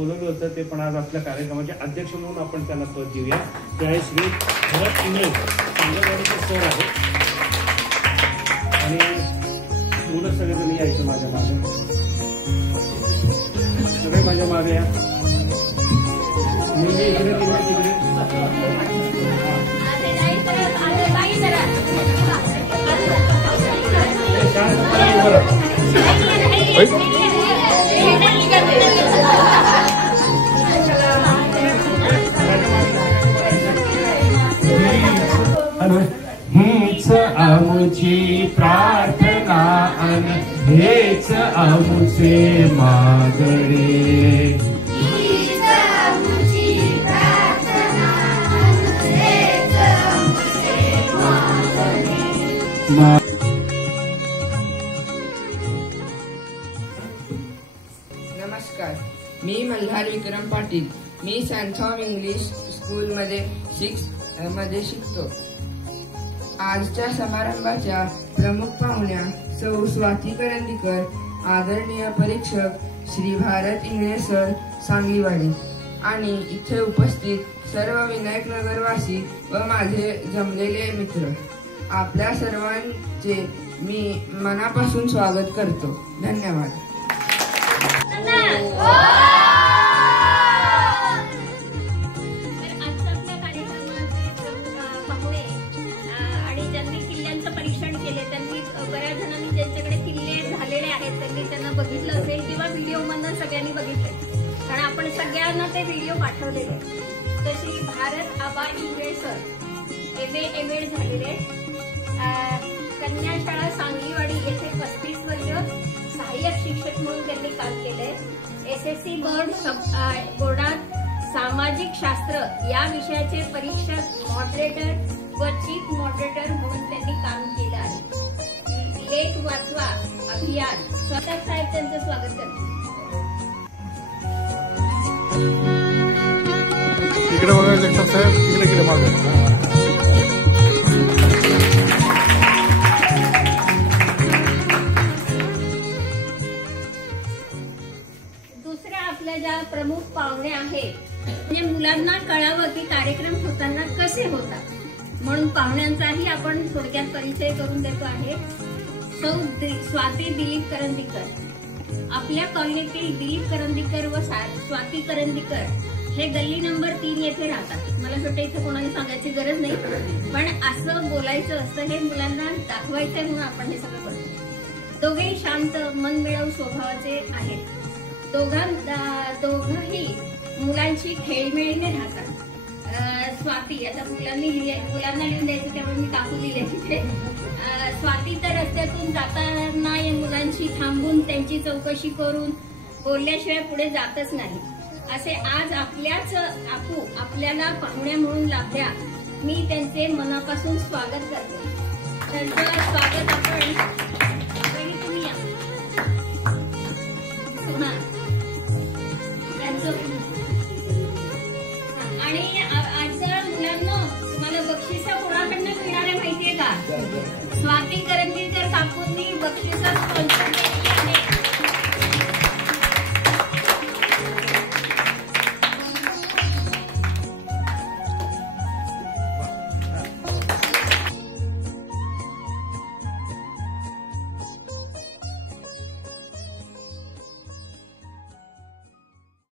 बोलवलं होतं ते, पण आज आपल्या कार्यक्रमाचे अध्यक्ष म्हणून आपण त्यांना पद देऊया. ते आहे श्री भरत इंगळे, अंगणवाडीचे सर आहे. आणि मुलं सगळेजण यायचे माझ्या मागे, सगळे माझ्या मागे या. मुलगी इकडे तिकडे हीच आमुची प्रार्थना आणि हेच आमुचे मागणे. नमस्कार, मी मल्हार विक्रम पाटील. मी सेंट थॉम इंग्लिश स्कूलमध्ये 6 मध्ये शिकतो. आजच्या समारंभाच्या प्रमुख पाहुण्या सौ स्वाती करंदीकर, आदरणीय परीक्षक श्री भारत इंगळे सर सांगलीवाडी आणि इथे उपस्थित सर्व विनायकनगरवासी व माझे जमलेले मित्र, आपल्या सर्वांचे मी मनापासून स्वागत करतो. धन्यवाद. बऱ्याच जणांनी ज्यांच्याकडे किल्ले झालेले आहेत त्यांनी त्यांना बघितलं असेल किंवा व्हिडिओ मधून सगळ्यांनी बघितलंय, कारण आपण सगळ्यांना ते व्हिडिओ पाठवलेले. तशी भारत आबा इंगळे सर MA झालेले, कन्या शाळा सांगलीवाडी येथे 35 वर्ष सहाय्यक शिक्षक म्हणून त्यांनी काम केले. SSC बोर्डात सामाजिक शास्त्र या विषयाचे परीक्षक, मॉडरेटर व चीफ मॉडरेटर म्हणून त्यांनी काम केलं आहे. लेख वाचवा अभियान स्वतः साहेब त्यांचं स्वागत करतात. इकडे बघा जगताप साहेब, इकडे मागे. दुसऱ्या आपल्या ज्या प्रमुख पाहुणे आहेत, म्हणजे मुलांना कळावं की कार्यक्रम होताना कसे होतात, म्हणून पाहुण्यांचाही आपण थोडक्यात परिचय करून देतो आहे. सौ स्वाती दिलीप करंदीकर. आपल्या कॉलनीतील दिलीप करंदीकर व स्वाती करंदीकर हे गल्ली नंबर 3 येथे राहतात. मला वाटतं इथे कोणाला सांगायची गरज नाही, पण असं बोलायचं असतं, हे मुलांना दाखवायचंय म्हणून आपण हे सगळं करतो. दोघेही शांत, मनमिळावू स्वभावाचे आहेत. दोघंही मुलांची खेळीमेळीने राहतात. स्वाती, आता मुलांना लिहून द्यायचं त्यामुळे मी टाकून लिहिले तिथे. स्वाती तर रस्त्यातून जाताना या मुलांची थांबून त्यांची चौकशी करून बोलल्याशिवाय पुढे जातच नाही. असे आज आपल्याच आपल्याला पाहुण्या म्हणून लाभल्या. मी त्यांचे मनापासून स्वागत करते. त्यांचं स्वागत आपण तुम्ही या आणि आजच्या मुलांना तुम्हाला बक्षिसा कोणाकडनं मिळणार आहे माहितीये का? स्वाती